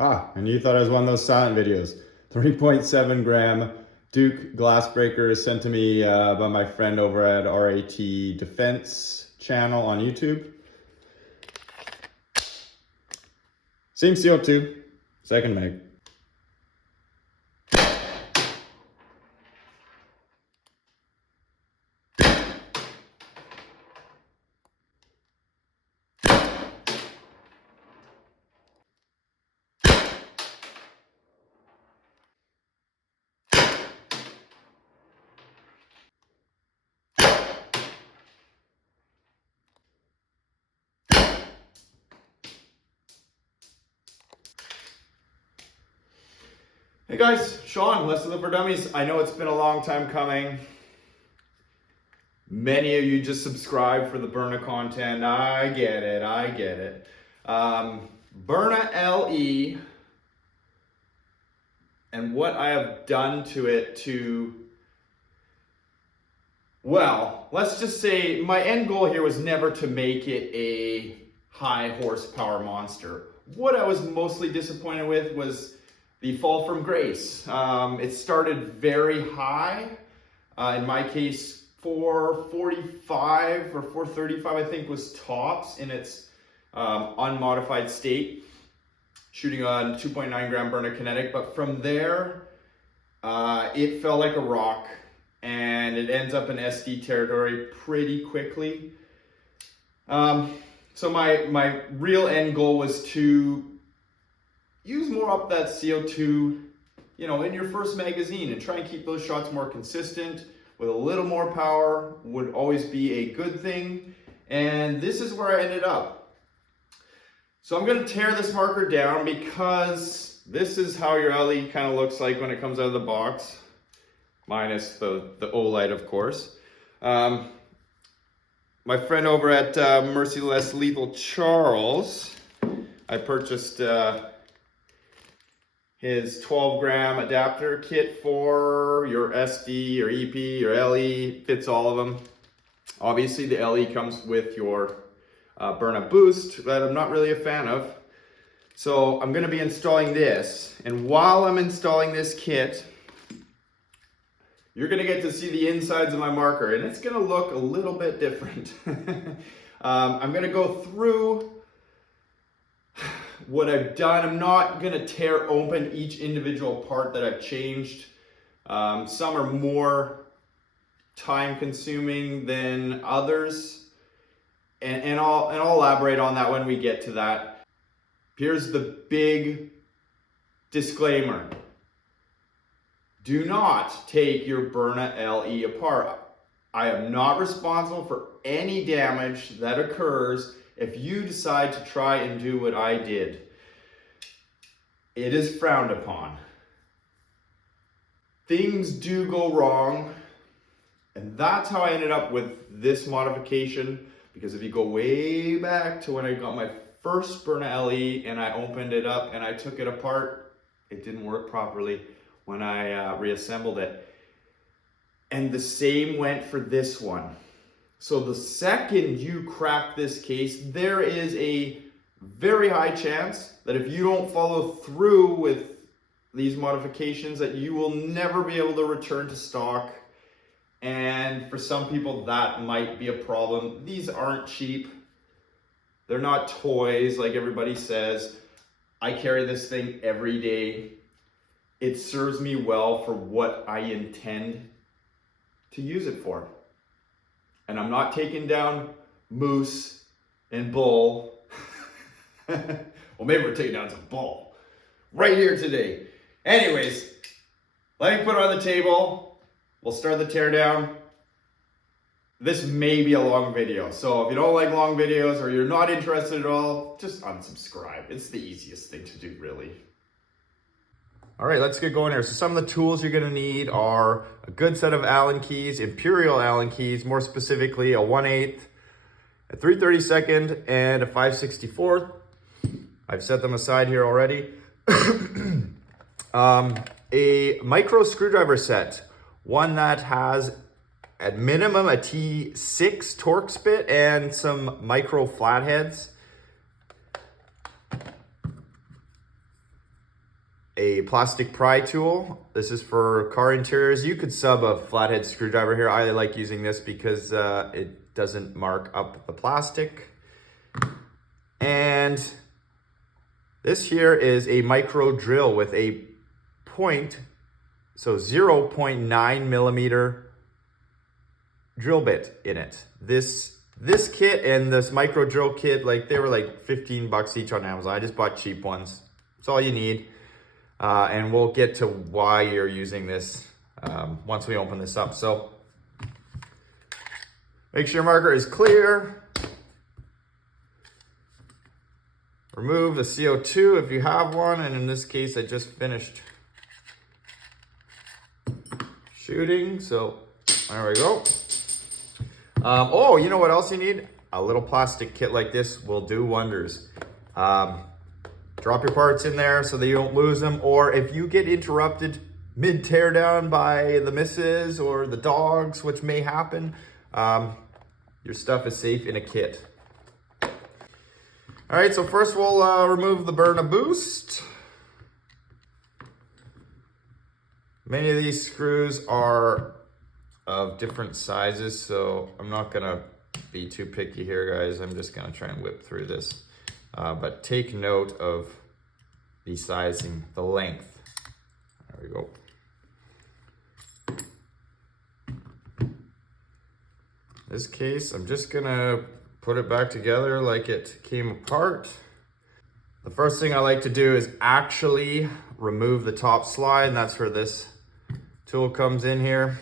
And you thought I was one of those silent videos. 3.7 gram Duke glass breaker sent to me by my friend over at RAT Defense channel on YouTube. Same CO2, second meg. Hey guys, Sean, Let's Live for Dummies. I know it's been a long time coming. Many of you just subscribe for the Byrna content. I get it. Byrna LE and what I have done to it to, well, let's just say my end goal here was never to make it a high horsepower monster. What I was mostly disappointed with was the fall from grace. It started very high. In my case, 445 or 435, I think, was tops in its unmodified state, shooting on 2.9 gram Byrna kinetic. But from there, it fell like a rock, and it ends up in SD territory pretty quickly. So my real end goal was to use more up that CO2, in your first magazine, and try and keep those shots more consistent with a little more power would always be a good thing. And this is where I ended up. So I'm going to tear this marker down because this is how your LE kind of looks like when it comes out of the box, minus the OLED, of course. My friend over at Merciless Lethal Charles, I purchased his 12 gram adapter kit for your SD, your EP, your LE, fits all of them. Obviously the LE comes with your Byrna boost that I'm not really a fan of. So I'm gonna be installing this, and while I'm installing this kit, you're gonna get to see the insides of my marker, and it's gonna look a little bit different. I'm gonna go through what I've done. I'm not gonna tear open each individual part that I've changed. Some are more time consuming than others, and I'll elaborate on that when we get to that. Here's the big disclaimer. Do not take your Byrna LE apart. I am not responsible for any damage that occurs if you decide to try and do what I did. It is frowned upon. Things do go wrong, and that's how I ended up with this modification, because if you go way back to when I got my first Byrna LE and I opened it up and I took it apart, it didn't work properly when I reassembled it. And the same went for this one. So the second you crack this case, there is a very high chance that if you don't follow through with these modifications, that you will never be able to return to stock. And for some people, that might be a problem. These aren't cheap. They're not toys like everybody says. I carry this thing every day. It serves me well for what I intend to use it for. And I'm not taking down moose and bull. Well, maybe we're taking down some bull right here today. Anyways, let me put it on the table. We'll start the teardown. This may be a long video, so if you don't like long videos or you're not interested at all, just unsubscribe. It's the easiest thing to do, really. All right, let's get going here. So some of the tools you're gonna need are a good set of Allen keys, Imperial Allen keys, more specifically a 1/8, a 3/32, and a 5/64. I've set them aside here already. A micro screwdriver set, one that has at minimum a T6 Torx bit and some micro flatheads. a plastic pry tool. This is for car interiors. You could sub a flathead screwdriver here. I like using this because it doesn't mark up the plastic. And this here is a micro drill with a 0.9 millimeter drill bit in it. This kit and this micro drill kit, like they were like 15 bucks each on Amazon. I just bought cheap ones. That's all you need. And we'll get to why you're using this once we open this up. So make sure your marker is clear. Remove the CO2 if you have one. And in this case, I just finished shooting. So there we go. Oh, you know what else you need? A little plastic kit like this will do wonders. Drop your parts in there so that you don't lose them. Or if you get interrupted mid teardown by the missus or the dogs, which may happen, your stuff is safe in a kit. All right, so first we'll remove the Byrna boost. Many of these screws are of different sizes, so I'm not gonna be too picky here, guys. I'm just gonna try and whip through this. But take note of the sizing, the length. There we go. In this case, I'm just gonna put it back together like it came apart. The first thing I like to do is actually remove the top slide, and that's where this tool comes in here.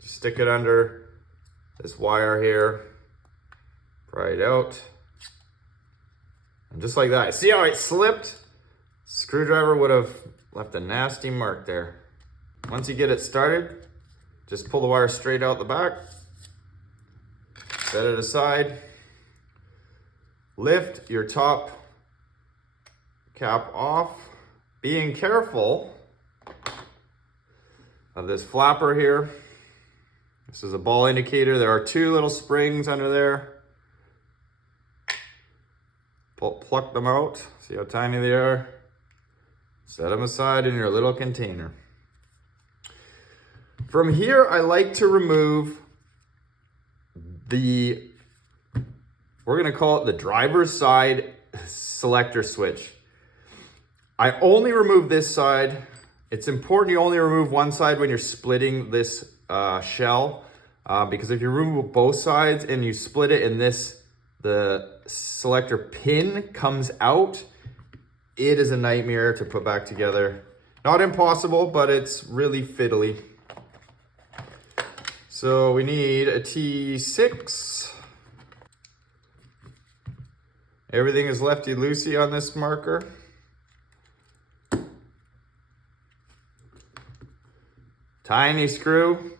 Just stick it under this wire here, pry it out. And just like that, see how it slipped? Screwdriver would have left a nasty mark there. Once you get it started, just pull the wire straight out the back, set it aside, lift your top cap off, being careful of this flapper here. This is a ball indicator. There are two little springs under there. Pluck them out. See how tiny they are? Set them aside in your little container. From here, I like to remove we're gonna call it the driver's side selector switch. I only remove this side. It's important you only remove one side when you're splitting this shell, because if you remove both sides and you split it and the selector pin comes out, it is a nightmare to put back together. Not impossible, but it's really fiddly. So we need a T6. Everything is lefty-loosey on this marker. Tiny screw,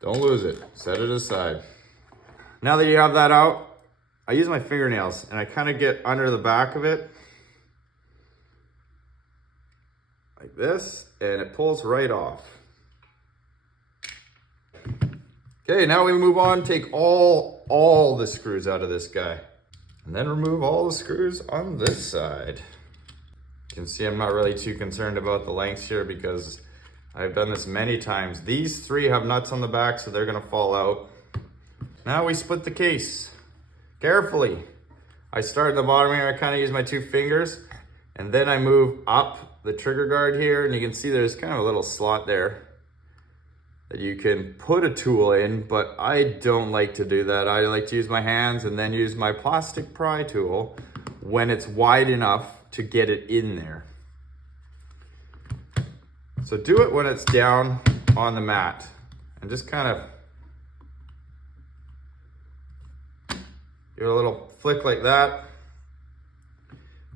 don't lose it, set it aside. Now that you have that out, I use my fingernails and I kind of get under the back of it like this, and it pulls right off. Okay, now we move on, take all the screws out of this guy, and then remove all the screws on this side. You can see I'm not really too concerned about the lengths here because I've done this many times. These three have nuts on the back, so they're gonna fall out. Now we split the case. Carefully. I start at the bottom here, I kind of use my two fingers, and then I move up the trigger guard here, and you can see there's kind of a little slot there that you can put a tool in, but I don't like to do that. I like to use my hands and then use my plastic pry tool when it's wide enough to get it in there. So do it when it's down on the mat and just kind of give it a little flick like that.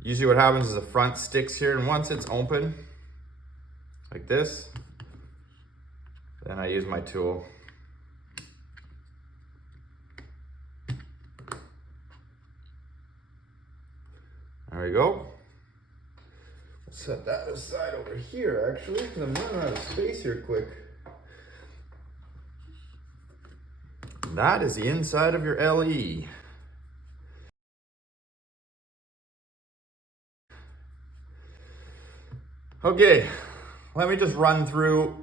Usually what happens is the front sticks here, and once it's open like this, then I use my tool. There we go. Set that aside over here, actually, because I'm running out of space here quick. That is the inside of your LE. Okay, let me just run through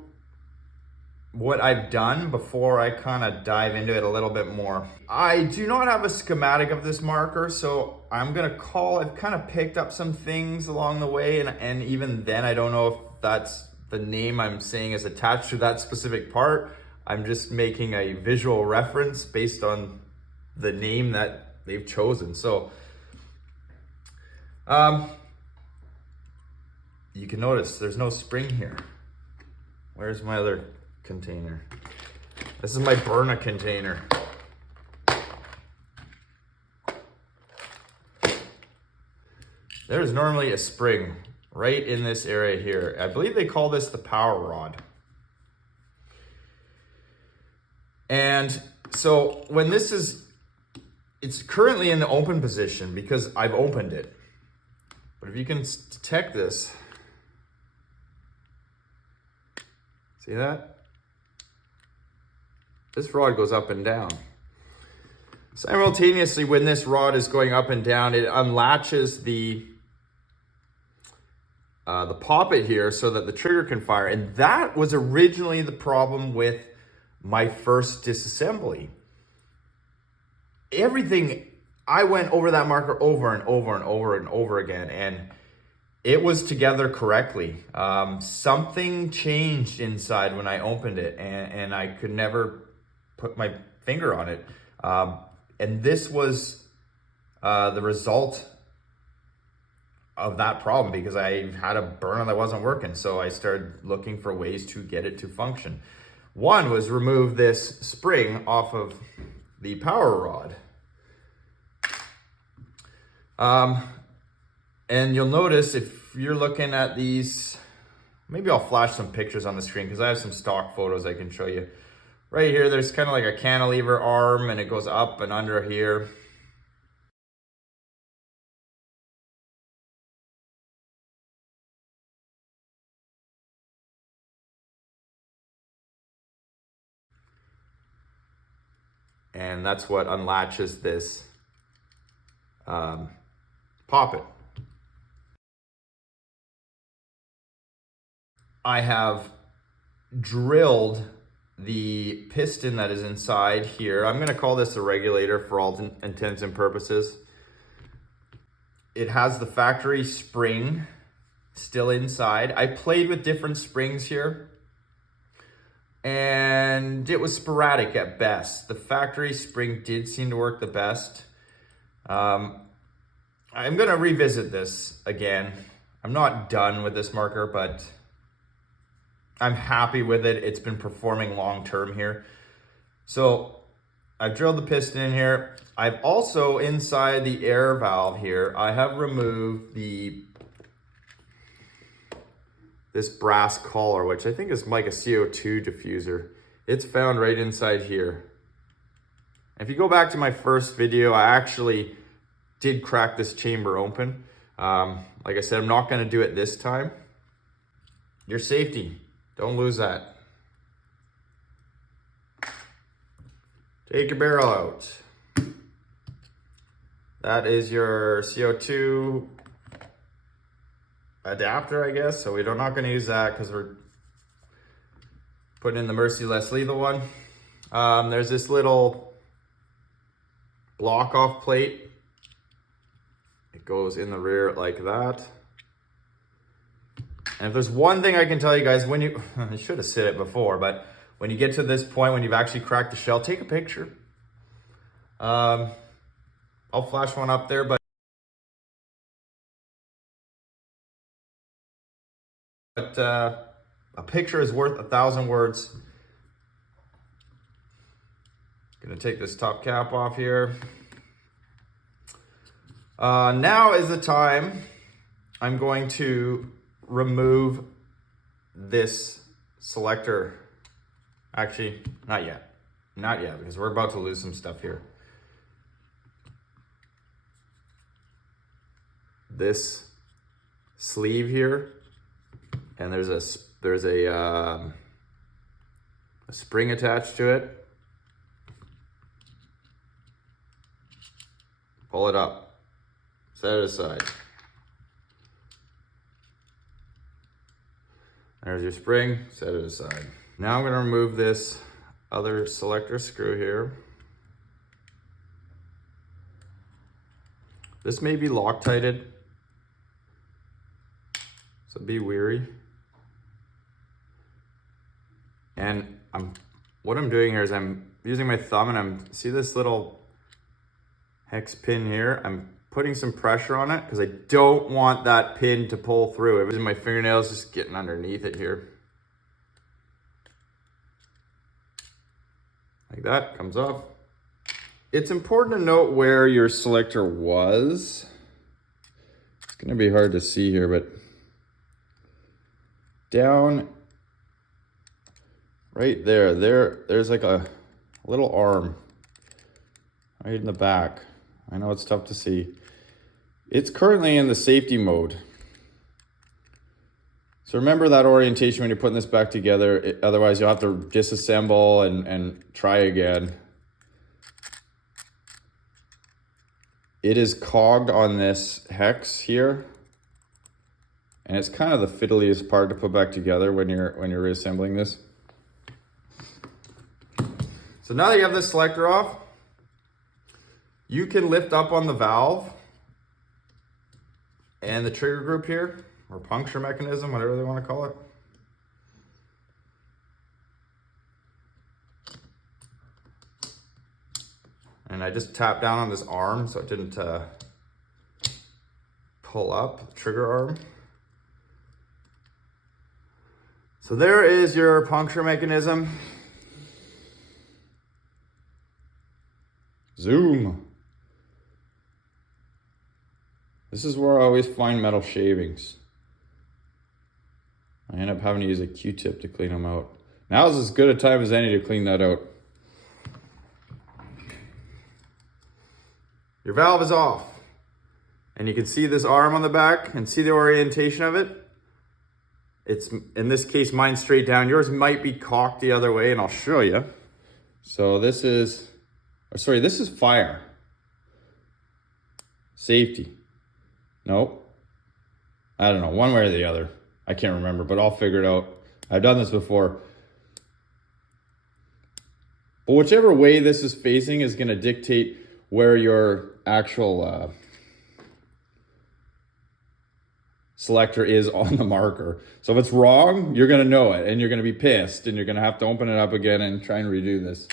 what I've done before I kind of dive into it a little bit more. I do not have a schematic of this marker, so I'm gonna I've kind of picked up some things along the way, and even then I don't know if that's the name I'm saying is attached to that specific part. I'm just making a visual reference based on the name that they've chosen. So you can notice there's no spring here. Where's my other container? This is my Byrna container. There's normally a spring right in this area here. I believe they call this the power rod. And so when it's currently in the open position because I've opened it. But if you can detect this, see that? This rod goes up and down. Simultaneously, when this rod is going up and down, it unlatches the poppet here so that the trigger can fire. And that was originally the problem with my first disassembly. I went over that marker over and over and over and over again, and it was together correctly. Something changed inside when I opened it, and I could never put my finger on it. And this was the result of that problem because I had a Byrna that wasn't working. So I started looking for ways to get it to function. One was remove this spring off of the power rod. And you'll notice if you're looking at these, maybe I'll flash some pictures on the screen because I have some stock photos I can show you. Right here, there's kind of like a cantilever arm and it goes up and under here. And that's what unlatches this poppet. I have drilled the piston that is inside here. I'm gonna call this a regulator for all intents and purposes. It has the factory spring still inside. I played with different springs here, and it was sporadic at best. The factory spring did seem to work the best. I'm gonna revisit this again. I'm not done with this marker, but I'm happy with it. It's been performing long-term here. So I've drilled the piston in here. I've also, inside the air valve here, I have removed this brass collar, which I think is like a CO2 diffuser. It's found right inside here. If you go back to my first video, I actually did crack this chamber open. Like I said, I'm not gonna do it this time. Your safety, don't lose that. Take your barrel out. That is your CO2 adapter, I guess. So we're not gonna use that because we're putting in the merciless lethal one. There's this little block off plate. It goes in the rear like that. And if there's one thing I can tell you guys, I should have said it before, but when you get to this point, when you've actually cracked the shell, take a picture. I'll flash one up there, but a picture is worth 1,000 words. Gonna take this top cap off here. Now is the time I'm going to remove this selector. Actually, not yet. Not yet, because we're about to lose some stuff here. This sleeve here, and there's a spring attached to it. Pull it up, set it aside. There's your spring, set it aside. Now I'm gonna remove this other selector screw here. This may be Loctited, so be wary. And what I'm doing here is I'm using my thumb and see this little hex pin here? I'm putting some pressure on it because I don't want that pin to pull through. It was my fingernails just getting underneath it here. Like that, comes off. It's important to note where your selector was. It's gonna be hard to see here, but down right there's like a little arm right in the back. I know it's tough to see. It's currently in the safety mode. So remember that orientation when you're putting this back together, otherwise you'll have to disassemble and try again. It is cogged on this hex here. And it's kind of the fiddliest part to put back together when you're reassembling this. So now that you have this selector off, you can lift up on the valve and the trigger group here, or puncture mechanism, whatever they want to call it. And I just tapped down on this arm so it didn't pull up, the trigger arm. So there is your puncture mechanism. Zoom. This is where I always find metal shavings. I end up having to use a Q-tip to clean them out. Now is as good a time as any to clean that out. Your valve is off. And you can see this arm on the back and see the orientation of it. It's, in this case, mine's straight down. Yours might be cocked the other way, and I'll show you. So this is fire. Safety. Nope. I don't know, one way or the other. I can't remember, but I'll figure it out. I've done this before. But whichever way this is facing is gonna dictate where your actual selector is on the marker. So if it's wrong, you're gonna know it and you're gonna be pissed and you're gonna have to open it up again and try and redo this.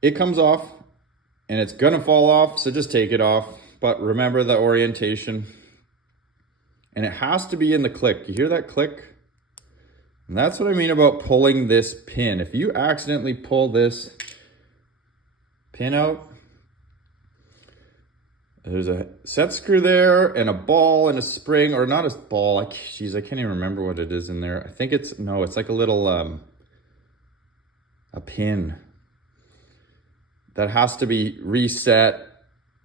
It comes off and it's gonna fall off, so just take it off. But remember the orientation. And it has to be in the click. You hear that click? And that's what I mean about pulling this pin. If you accidentally pull this pin out, there's a set screw there and a ball and a spring, or not a ball. Geez, I can't even remember what it is in there. I think it's like a little, a pin that has to be reset,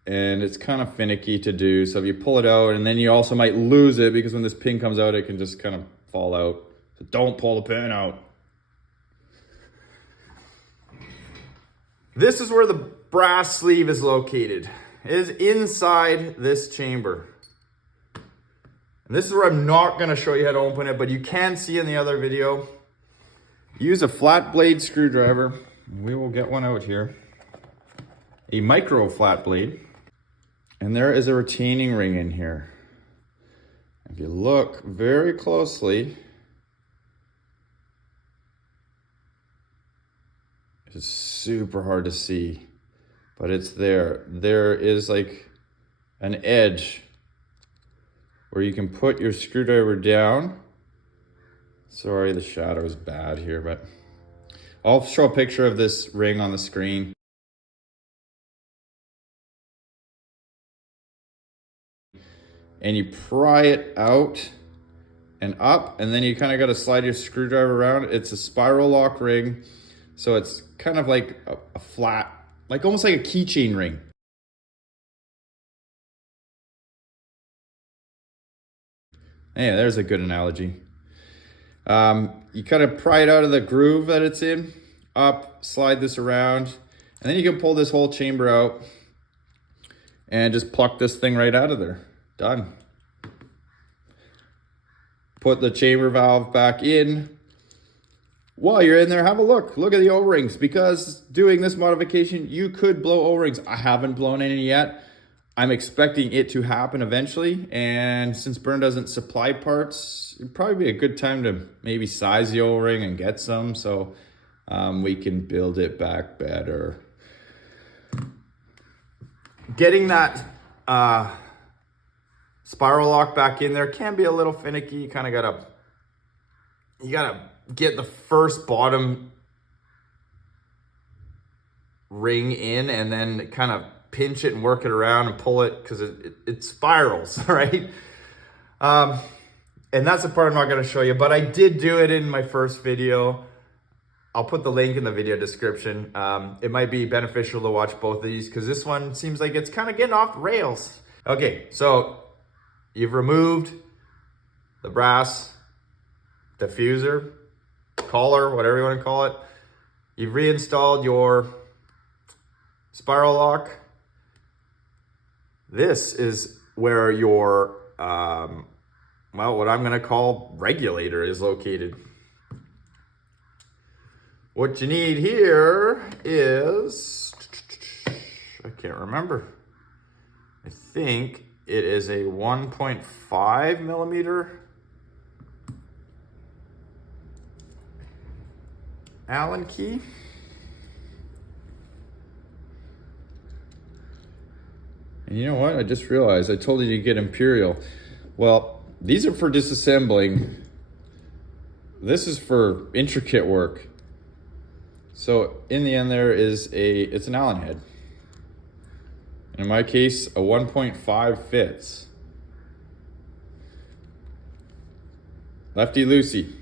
and it's kind of finicky to do. So if you pull it out, and then you also might lose it because when this pin comes out, it can just kind of fall out. So don't pull the pin out. This is where the brass sleeve is located. It is inside this chamber. And this is where I'm not gonna show you how to open it, but you can see in the other video. Use a flat blade screwdriver. We will get one out here. A micro flat blade. And there is a retaining ring in here. If you look very closely, it's super hard to see, but it's there. There is like an edge where you can put your screwdriver down. Sorry, the shadow is bad here, but I'll show a picture of this ring on the screen. And you pry it out and up, and then you kind of got to slide your screwdriver around. It's a spiral lock ring, so it's kind of like a flat, like almost like a keychain ring. Yeah, there's a good analogy. You kind of pry it out of the groove that it's in, up, slide this around, and then you can pull this whole chamber out and just pluck this thing right out of there. Done. put the chamber valve back in. While you're in there, have a look. Look at the O-rings, because doing this modification, you could blow O-rings. I haven't blown any yet. I'm expecting it to happen eventually. And since Byrna doesn't supply parts, it'd probably be a good time to maybe size the O-ring and get some, so we can build it back better. Getting that spiral lock back in there can be a little finicky. You kind of gotta get the first bottom ring in and then kind of pinch it and work it around and pull it, because it spirals, right? And that's the part I'm not going to show you, but I did do it in my first video. I'll put the link in the video description. It might be beneficial to watch both of these, because this one seems like it's kind of getting off the rails. Okay, so you've removed the brass diffuser, collar, whatever you want to call it. You've reinstalled your spiral lock. This is where your, well, what I'm going to call regulator is located. What you need here is, I can't remember. I think it is a 1.5 millimeter Allen key. And you know what? I just realized I told you to get Imperial. Well, these are for disassembling. This is for intricate work. So in the end there is it's an Allen head. In my case, a 1.5 fits. Lefty loosey.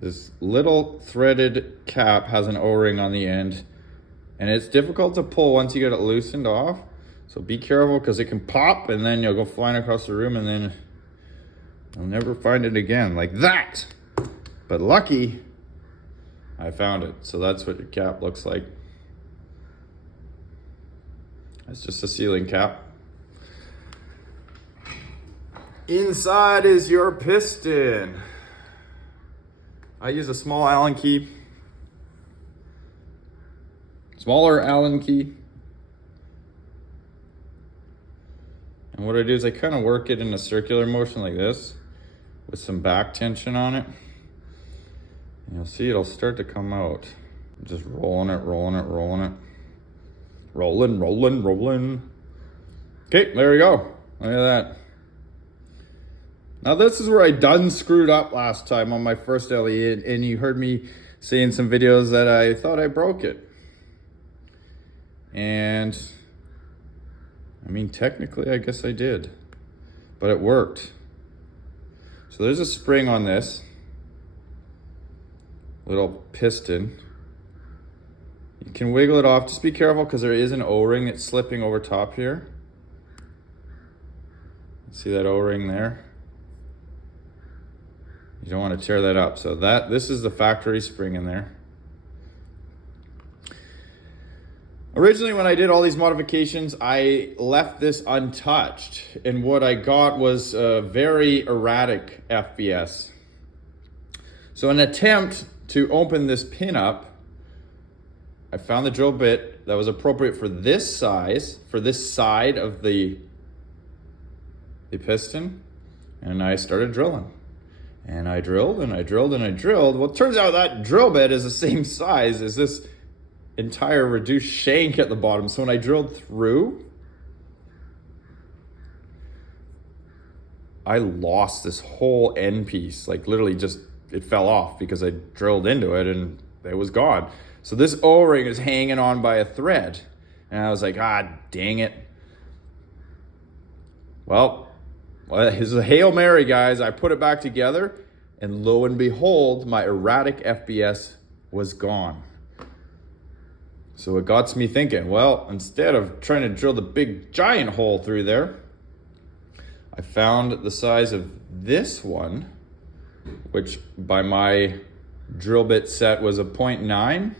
This little threaded cap has an O-ring on the end, and it's difficult to pull once you get it loosened off. So be careful, because it can pop and then you'll go flying across the room and then you'll never find it again, like that. But lucky, I found it. So that's what your cap looks like. It's just a sealing cap. Inside is your piston. I use a small Allen key. Smaller Allen key. And what I do is I kind of work it in a circular motion like this, with some back tension on it. And you'll see it'll start to come out. Just rolling it, rolling it, rolling it. Rolling, rolling, rolling. Okay, there we go. Look at that. Now this is where I done screwed up last time on my first LE, and you heard me say in some videos that I thought I broke it. And I mean, technically I guess I did, but it worked. So there's a spring on this little piston. You can wiggle it off. Just be careful, because there is an O-ring that's slipping over top here. See that O-ring there? You don't want to tear that up. So this is the factory spring in there. Originally, when I did all these modifications, I left this untouched, and what I got was a very erratic FPS. So in an attempt to open this pin up, I found the drill bit that was appropriate for this size, for this side of the piston, and I started drilling. And I drilled and I drilled and I drilled. Well, it turns out that drill bit is the same size as this entire reduced shank at the bottom. So when I drilled through, I lost this whole end piece. Like literally just, it fell off because I drilled into it and it was gone. So this O-ring is hanging on by a thread. And I was like, ah, dang it. Well, it's a Hail Mary, guys. I put it back together, and lo and behold, my erratic FPS was gone. So it got me thinking, well, instead of trying to drill the big giant hole through there, I found the size of this one, which by my drill bit set was a 0.9.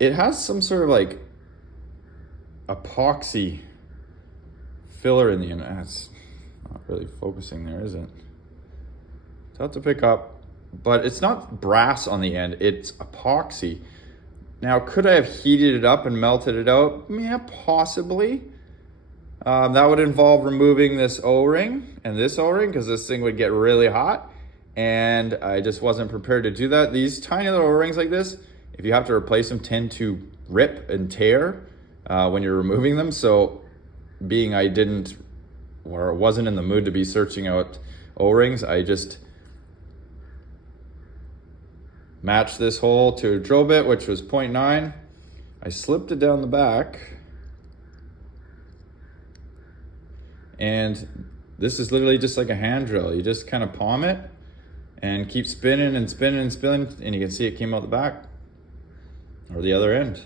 It has some sort of like epoxy filler in the end. That's not really focusing there, is it? It's tough to pick up, but it's not brass on the end, it's epoxy. Now, could I have heated it up and melted it out? Yeah, possibly. That would involve removing this O-ring and this O-ring because this thing would get really hot, and I just wasn't prepared to do that. These tiny little O-rings like this, if you have to replace them, tend to rip and tear when you're removing them. So being I didn't or wasn't in the mood to be searching out O-rings, I just matched this hole to a drill bit, which was 0.9. I slipped it down the back. And this is literally just like a hand drill. You just kind of palm it and keep spinning and spinning and spinning, and you can see it came out the back or the other end.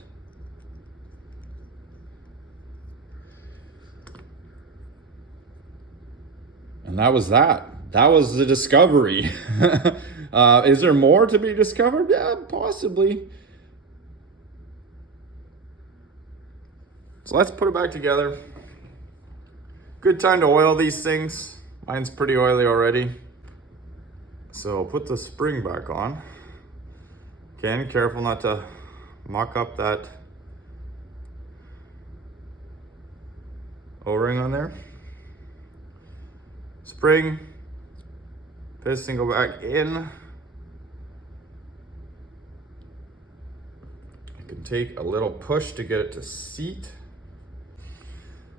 And that was that. That was the discovery. Is there more to be discovered? Yeah, possibly. So let's put it back together. Good time to oil these things. Mine's pretty oily already. So put the spring back on. Again, careful not to muck up that O-ring on there. Spring, piston go back in. I can take a little push to get it to seat.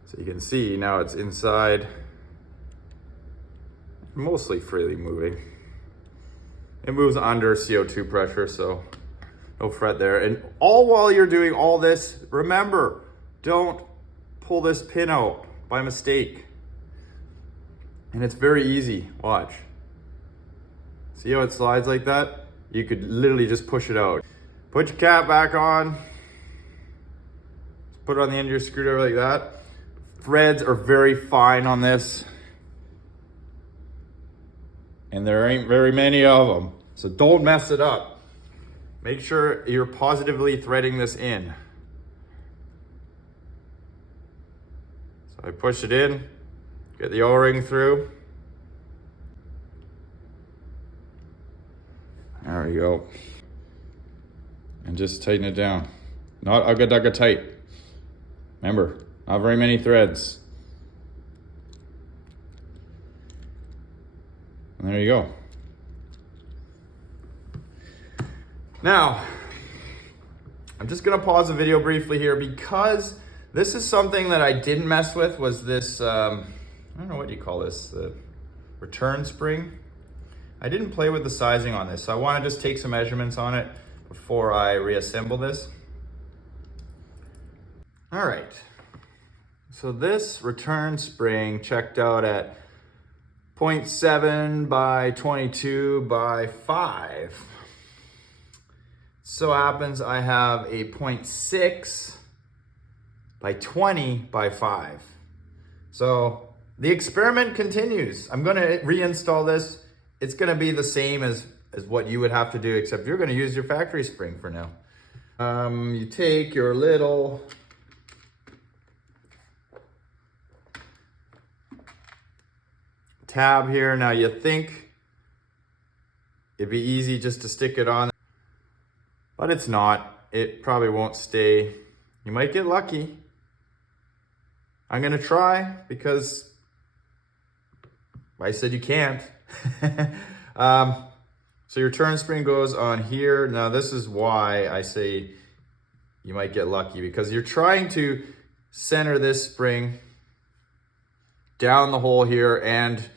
So you can see now it's inside, mostly freely moving. It moves under CO2 pressure, so no fret there. And all while you're doing all this, remember, don't pull this pin out by mistake. And it's very easy, watch. See how it slides like that? You could literally just push it out. Put your cap back on. Put it on the end of your screwdriver like that. Threads are very fine on this, and there ain't very many of them, so don't mess it up. Make sure you're positively threading this in. So I push it in, get the O-ring through. There we go. And just tighten it down. Not ugga-dugga tight. Remember, not very many threads. And there you go. Now, I'm just gonna pause the video briefly here because this is something that I didn't mess with, was this, I don't know what you call this, the return spring. I didn't play with the sizing on this, so I wanna just take some measurements on it before I reassemble this. All right. So this return spring checked out at 0.7 by 22 by 5. So happens I have a 0.6 by 20 by 5. So the experiment continues. I'm gonna reinstall this. It's gonna be the same as what you would have to do, except you're gonna use your factory spring for now. You take your little tab here. Now you think it'd be easy just to stick it on, but it's not. It probably won't stay. You might get lucky. I'm gonna try because I said you can't. So your turn spring goes on here. Now this is why I say you might get lucky, because you're trying to center this spring down the hole here and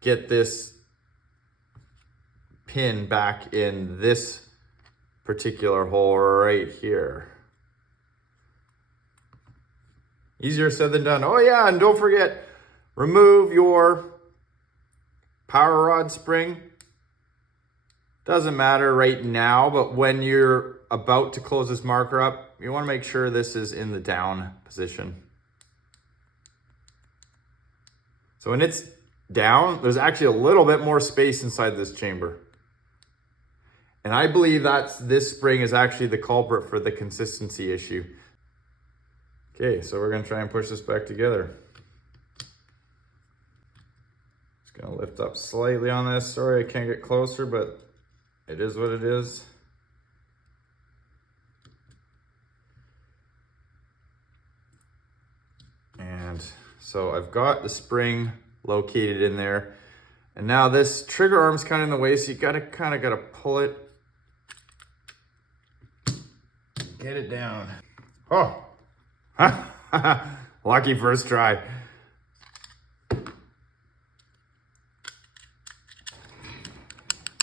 get this pin back in this particular hole right here. Easier said than done. Oh yeah, and don't forget, remove your power rod spring. Doesn't matter right now, but when you're about to close this marker up, you want to make sure this is in the down position. So when it's down, there's actually a little bit more space inside this chamber. And I believe this spring is actually the culprit for the consistency issue. Okay, so we're gonna try and push this back together. Just gonna lift up slightly on this. Sorry I can't get closer, but it is what it is. And so I've got the spring located in there. And now this trigger arm's kind of in the way, so you kind of gotta pull it. Get it down. Oh, lucky first try.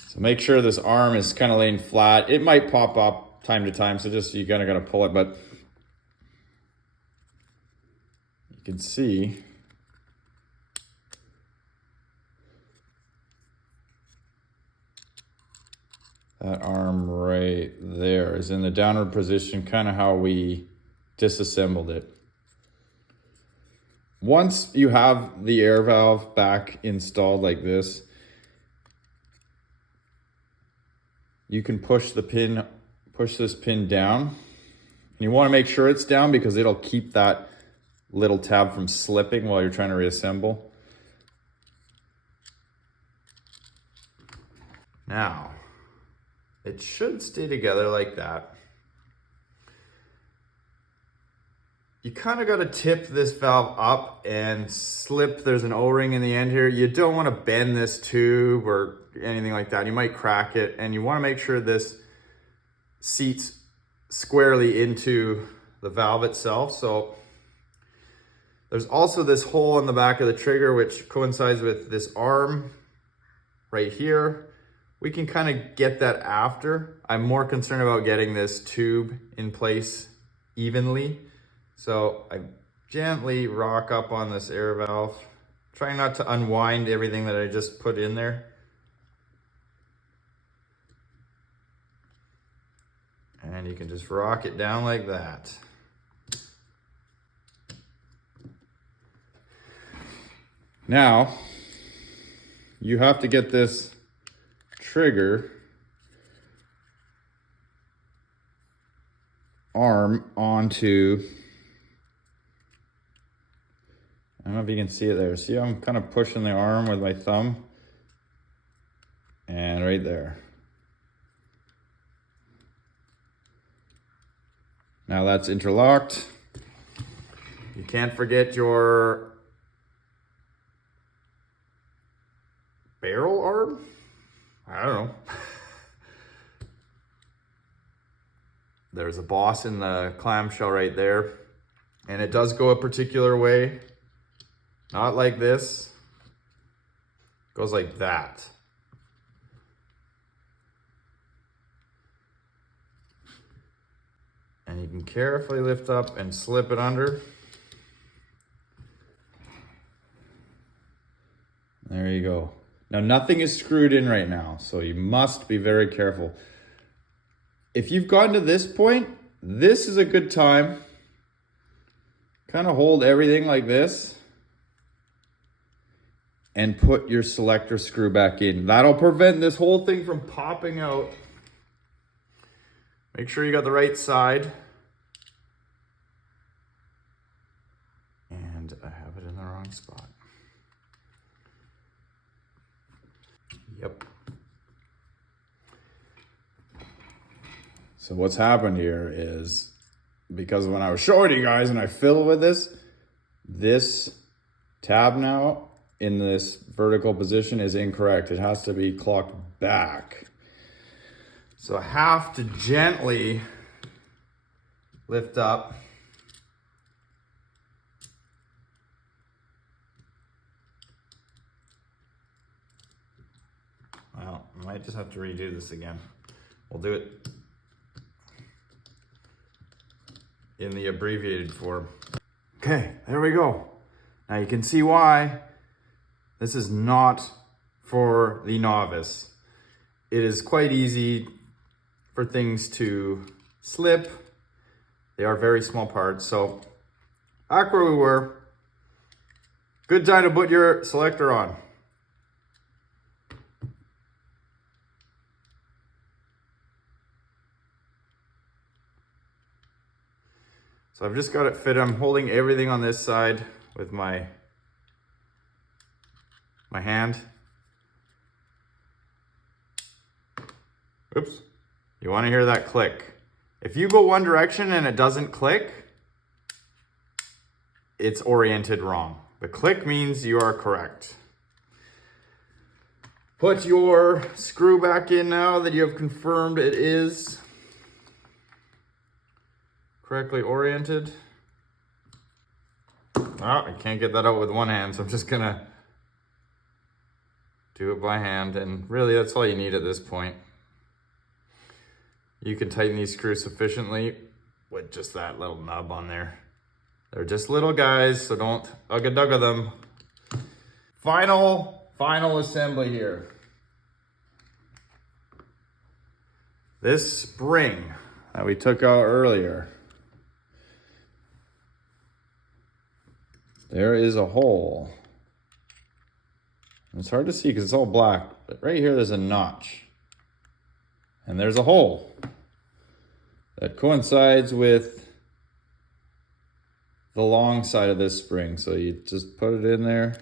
So make sure this arm is kind of laying flat. It might pop up time to time, so just you kind of gotta pull it, but you can see that arm right there is in the downward position, kind of how we disassembled it. Once you have the air valve back installed like this, you can push this pin down. And you want to make sure it's down because it'll keep that little tab from slipping while you're trying to reassemble. Now, it should stay together like that. You kind of got to tip this valve up and slip. There's an O-ring in the end here. You don't want to bend this tube or anything like that. You might crack it, and you want to make sure this seats squarely into the valve itself. So there's also this hole in the back of the trigger which coincides with this arm right here. We can kind of get that after. I'm more concerned about getting this tube in place evenly. So I gently rock up on this air valve, trying not to unwind everything that I just put in there. And you can just rock it down like that. Now, you have to get this trigger arm onto, I don't know if you can see it there. See, I'm kind of pushing the arm with my thumb, and right there. Now that's interlocked. You can't forget your barrel arm? I don't know. There's a boss in the clamshell right there. And it does go a particular way. Not like this. It goes like that. And you can carefully lift up and slip it under. There you go. Now nothing is screwed in right now, so you must be very careful. If you've gotten to this point, this is a good time. Kind of hold everything like this and put your selector screw back in. That'll prevent this whole thing from popping out. Make sure you got the right side. And I have it in the wrong spot. Yep. So what's happened here is, because when I was showing you guys and I fiddled with this tab now in this vertical position is incorrect. It has to be clocked back. So I have to gently lift up. Well, I might just have to redo this again. We'll do it in the abbreviated form. Okay, there we go. Now you can see why this is not for the novice. It is quite easy for things to slip. They are very small parts. So back where we were, good time to put your selector on. So I've just got it fitted. I'm holding everything on this side with my hand. Oops. You want to hear that click. If you go one direction and it doesn't click, it's oriented wrong. The click means you are correct. Put your screw back in now that you have confirmed it is correctly oriented. Oh, I can't get that out with one hand, so I'm just gonna do it by hand, and really that's all you need at this point. You can tighten these screws sufficiently with just that little nub on there. They're just little guys, so don't ugga-dugga them. Final assembly here. This spring that we took out earlier, there is a hole. It's hard to see because it's all black, but right here there's a notch. And there's a hole that coincides with the long side of this spring. So you just put it in there.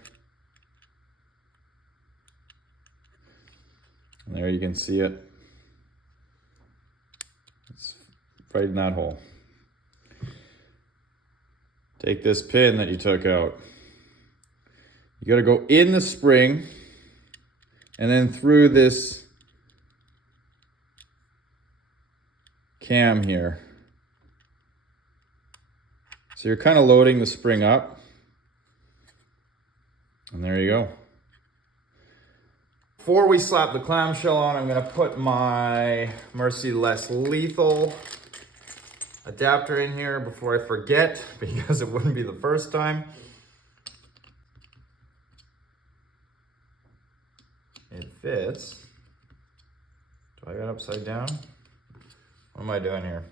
And there you can see it. It's right in that hole. Take this pin that you took out. You gotta go in the spring and then through this cam here. So you're kind of loading the spring up. And there you go. Before we slap the clamshell on, I'm gonna put my Mercy Less Lethal adapter in here before I forget, because it wouldn't be the first time. It fits. Do I got upside down? What am I doing here?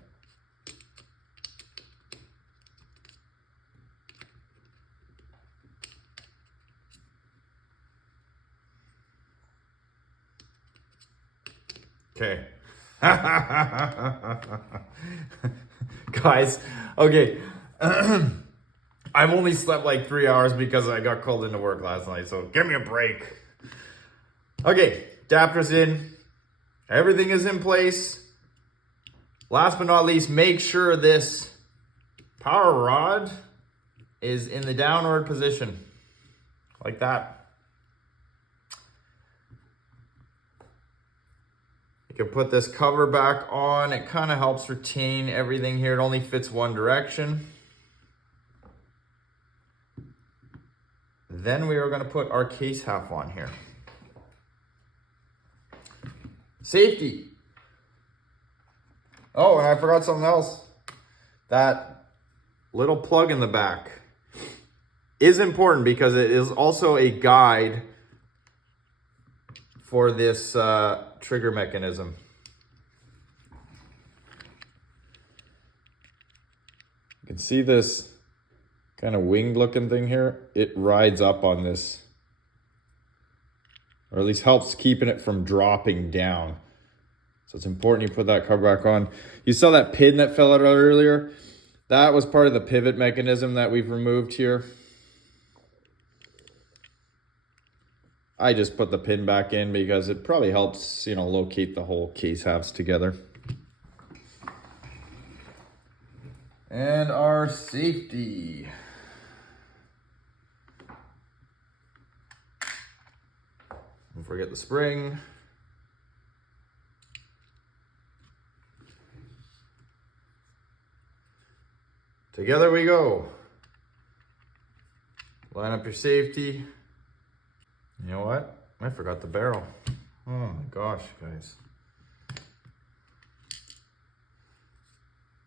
Okay. Guys, okay. I've only slept like 3 hours because I got called into work last night, so give me a break. Okay, adapter's in. Everything is in place. Last but not least, make sure this power rod is in the downward position, like that. You can put this cover back on. It kind of helps retain everything here. It only fits one direction. Then we are going to put our case half on here. Safety. Oh, and I forgot something else. That little plug in the back is important because it is also a guide for this trigger mechanism. You can see this kind of winged looking thing here. It rides up on this, or at least helps keeping it from dropping down. So it's important you put that cover back on. You saw that pin that fell out earlier? That was part of the pivot mechanism that we've removed here. I just put the pin back in because it probably helps, you know, locate the whole case halves together. And our safety. Don't forget the spring. Together we go. Line up your safety. You know what? I forgot the barrel. Oh my gosh, guys.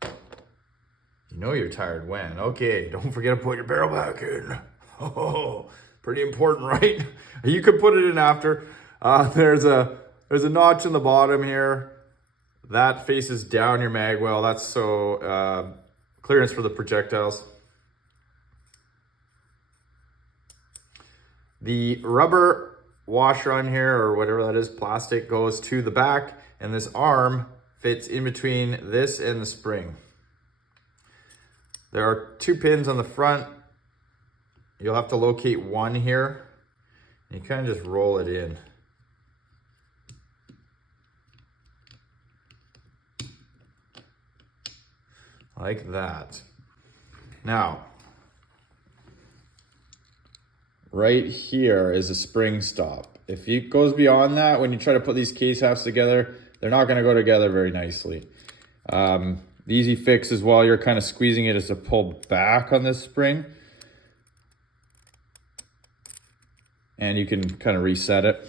You know you're tired when. Okay, don't forget to put your barrel back in. Oh, pretty important, right? You could put it in after. There's a notch in the bottom here. That faces down your mag well. That's so clearance for the projectiles. The rubber washer on here, or whatever that is, plastic, goes to the back, and this arm fits in between this and the spring. There are 2 pins on the front. You'll have to locate one here. And you kind of just roll it in. Like that. Now, right here is a spring stop. If it goes beyond that, when you try to put these case halves together, they're not going to go together very nicely. The easy fix is while you're kind of squeezing it is to pull back on this spring. And you can kind of reset it.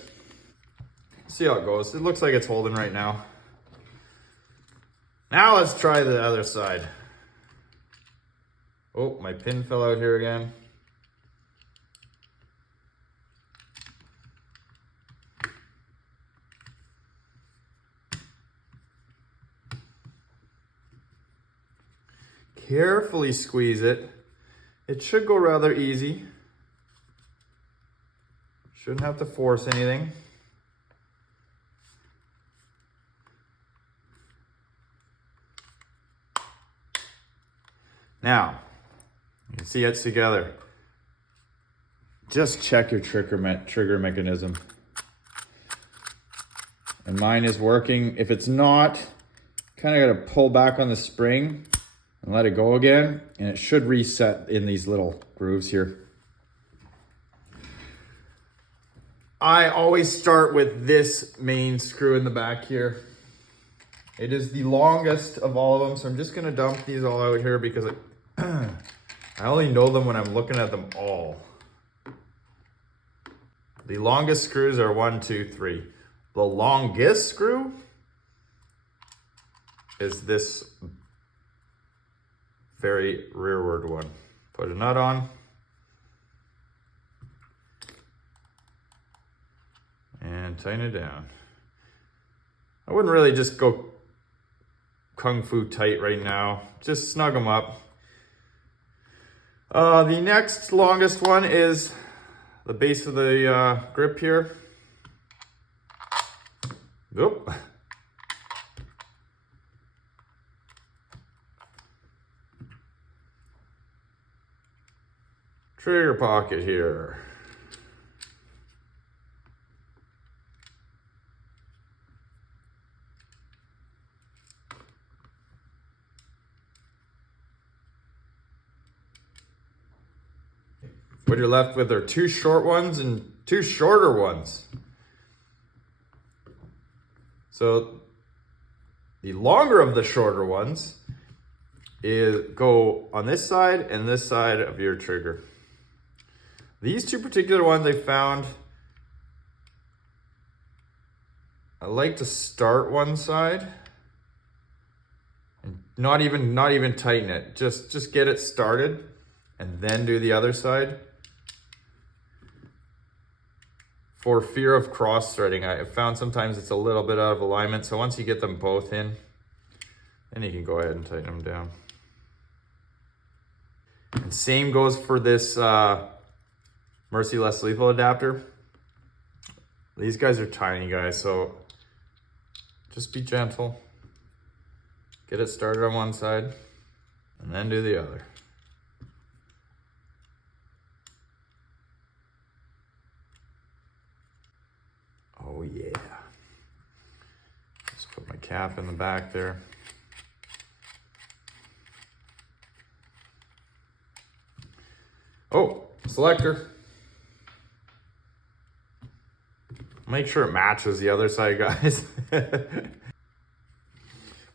See how it goes. It looks like it's holding right now. Now let's try the other side. Oh, my pin fell out here again. Carefully squeeze it. It should go rather easy. Shouldn't have to force anything. Now, you can see it's together. Just check your trigger mechanism. And mine is working. If it's not, kind of got to pull back on the spring and let it go again, and it should reset in these little grooves here. I always start with this main screw in the back here. It is the longest of all of them, so I'm just gonna dump these all out here because I only know them when I'm looking at them all. The longest screws are 1, 2, 3. The longest screw is this very rearward one. Put a nut on. And tighten it down. I wouldn't really just go kung fu tight right now. Just snug them up. The next longest one is the base of the grip here. Oop. Trigger pocket here. What you're left with are 2 short ones and 2 shorter ones. So the longer of the shorter ones go on this side and this side of your trigger. These 2 particular ones I found, I like to start one side and not even tighten it. Just get it started and then do the other side. For fear of cross-threading, I found sometimes it's a little bit out of alignment. So once you get them both in, then you can go ahead and tighten them down. And same goes for this Merciless Lethal adapter. These guys are tiny, guys, so just be gentle. Get it started on one side and then do the other. Oh yeah. Just put my cap in the back there. Oh, selector. Make sure it matches the other side, guys. Byrna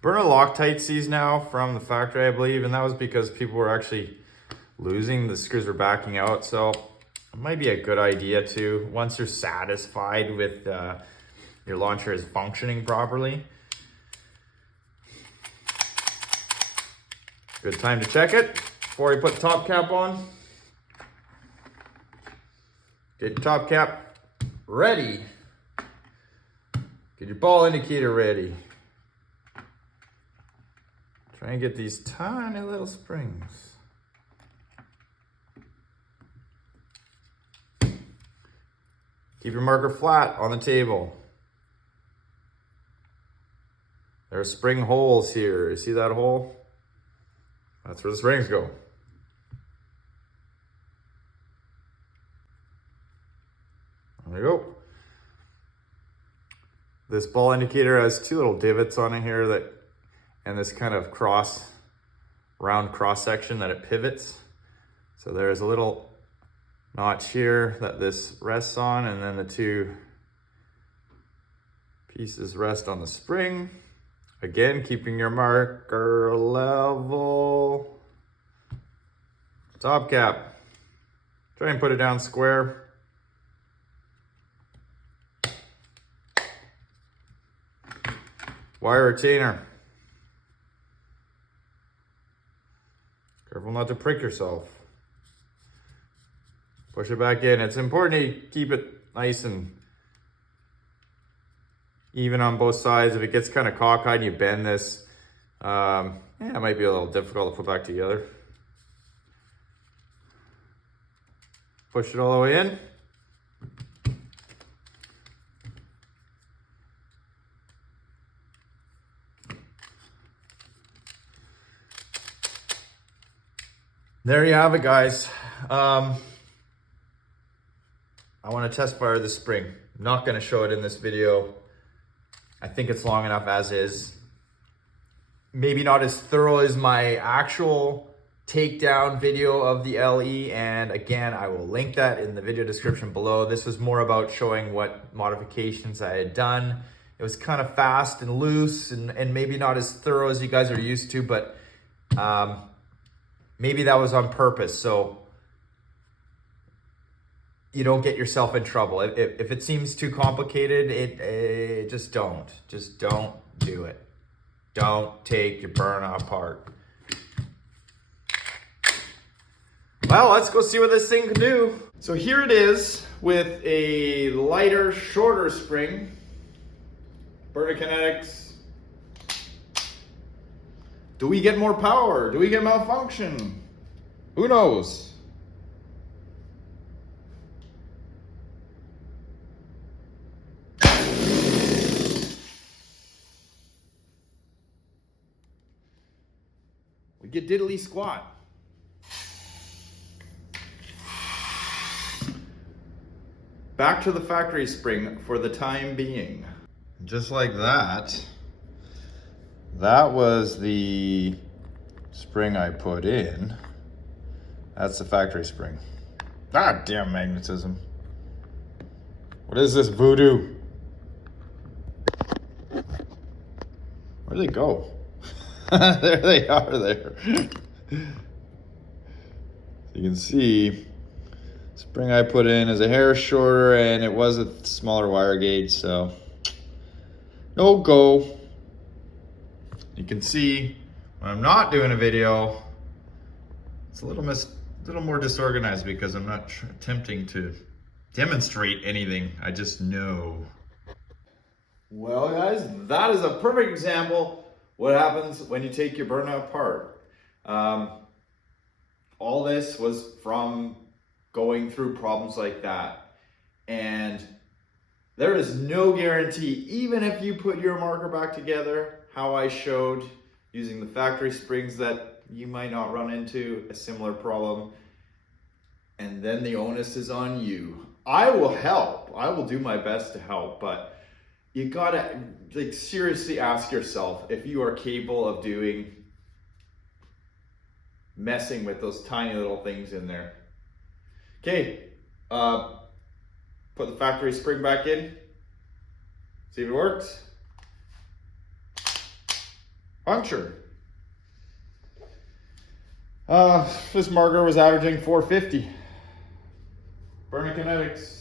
Loctite these now from the factory, I believe, and that was because people were actually losing. The screws were backing out, so it might be a good idea to, once you're satisfied with your launcher is functioning properly. Good time to check it before you put the top cap on. Get your top cap ready. Get your ball indicator ready. Try and get these tiny little springs. Keep your marker flat on the table. There are spring holes here. You see that hole? That's where the springs go. There you go. This ball indicator has two little divots on it here that, and this kind of round cross section that it pivots. So there's a little notch here that this rests on, and then the two pieces rest on the spring. Again, keeping your marker level. Top cap. Try and put it down square. Wire retainer. Careful not to prick yourself. Push it back in. It's important to keep it nice and even on both sides. If it gets kind of cockeyed and you bend this, yeah, it might be a little difficult to put back together. Push it all the way in. There you have it, guys. I want to test fire the spring. I'm not going to show it in this video. I think it's long enough as is. Maybe not as thorough as my actual takedown video of the LE, and again, I will link that in the video description below. This was more about showing what modifications I had done. It was kind of fast and loose and maybe not as thorough as you guys are used to, but maybe that was on purpose, so you don't get yourself in trouble. If it seems too complicated, just don't do it. Don't take your Byrna apart. Well, let's go see what this thing can do. So here it is with a lighter, shorter spring. Byrna Kinetics. Do we get more power? Do we get malfunction? Who knows? We get diddly squat. Back to the factory spring for the time being. Just like that. That was the spring I put in. That's the factory spring. Ah, damn magnetism. What is this voodoo? Where'd they go? There they are there. You can see, spring I put in is a hair shorter and it was a smaller wire gauge, so no go. You can see when I'm not doing a video, it's a little more disorganized because I'm not attempting to demonstrate anything. I just know. Well, guys, that is a perfect example what happens when you take your Byrna apart. All this was from going through problems like that. And there is no guarantee, even if you put your marker back together, how I showed using the factory springs, that you might not run into a similar problem. And then the onus is on you. I will help. I will do my best to help, but you gotta seriously ask yourself if you are capable of messing with those tiny little things in there. Okay, put the factory spring back in. See if it works. Puncture. This marker was averaging 450. Byrna Kinetics.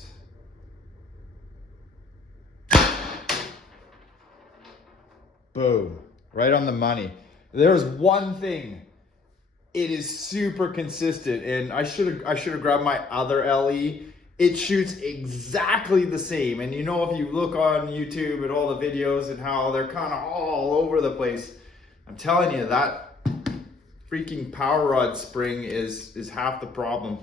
Boom. Right on the money. There's one thing. It is super consistent, and I should have grabbed my other LE. It shoots exactly the same, and you know, if you look on YouTube at all the videos and how they're kind of all over the place, I'm telling you, that freaking power rod spring is half the problem.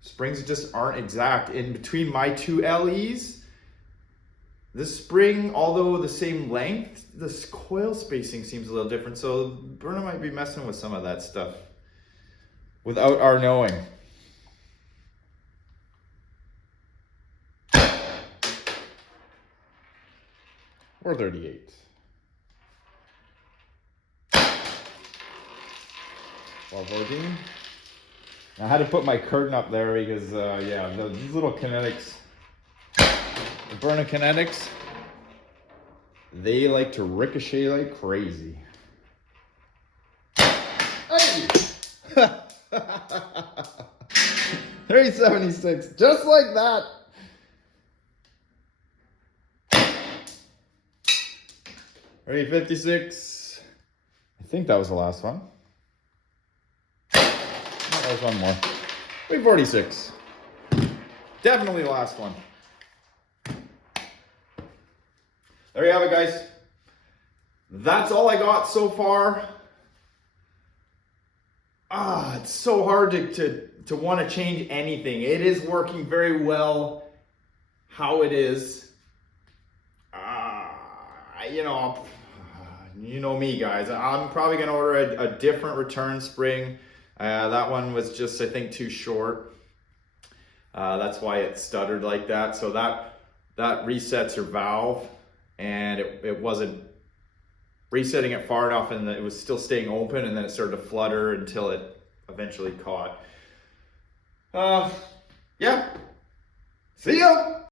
Springs just aren't exact. In between my two LEs, This spring, although the same length, this coil spacing seems a little different. So Byrna might be messing with some of that stuff without our knowing. Or 38. Well, 14. I had to put my curtain up there because, yeah, these little kinetics, the Byrna kinetics, they like to ricochet like crazy. Hey! 376, just like that. Ready, 56. I think that was the last one. That was one more. 346. Definitely the last one. There you have it, guys. That's all I got so far. It's so hard to want to change anything. It is working very well how it is. You know me, guys. I'm probably going to order a different return spring. That one was just, I think, too short. That's why it stuttered like that. So that resets your valve, and it wasn't resetting it far enough, and it was still staying open, and then it started to flutter until it eventually caught. Yeah. See ya!